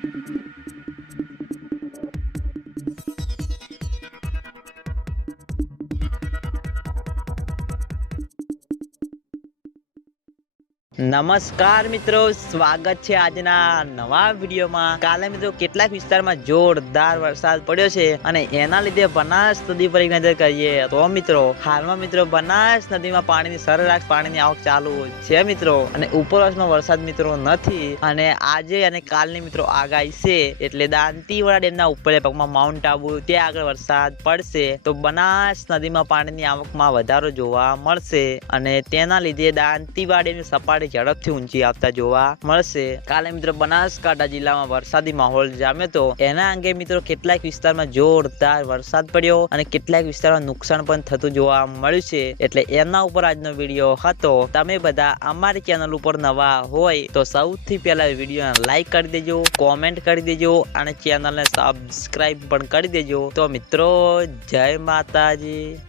Thank you. નમસ્કાર મિત્રો, સ્વાગત છે આજના નવા વિડીયોમાં. કાલે મિત્રો કેટલાક વિસ્તારમાં જોરદાર વરસાદ પડ્યો છે અને એના લીધે બનાસ નદી પર નજર કરીએ તો મિત્રો, હાલમાં મિત્રો બનાસ નદીમાં પાણીની સરેરાશ પાણીની આવક ચાલુ છે મિત્રો. અને ઉપરવાસમાં વરસાદ મિત્રો નથી. અને આજે અને કાલની મિત્રો આગાહી છે એટલે દાંતીવાડા ડેમના ઉપરના ભાગમાં માઉન્ટ આબુ, ત્યાં આગળ વરસાદ પડશે તો બનાસ નદીમાં પાણીની આવકમાં વધારો જોવા મળશે. અને તેના લીધે દાંતીવાડા ડેમની સપાટી ઝડપથી ઊંચી આવતા જોવા મળશે. કાલે મિત્રો બનાસકાંઠા જિલ્લામાં વરસાદી માહોલ જામ્યો હતો એના અંગે મિત્રો કેટલાક વિસ્તારમાં જોરદાર વરસાદ પડ્યો અને કેટલાક વિસ્તારમાં નુકસાન પણ થતું જોવા મળ્યું છે. એટલે એના ઉપર આજનો વીડિયો હતો. તમે બધા અમારી ચેનલ ઉપર નવા હોય તો સૌથી પહેલા વિડીયોને લાઈક કરી દેજો કોમેન્ટ કરી દેજો અને ચેનલને સબસ્ક્રાઇબ પણ કરી દેજો. તો મિત્રો, જય માતાજી.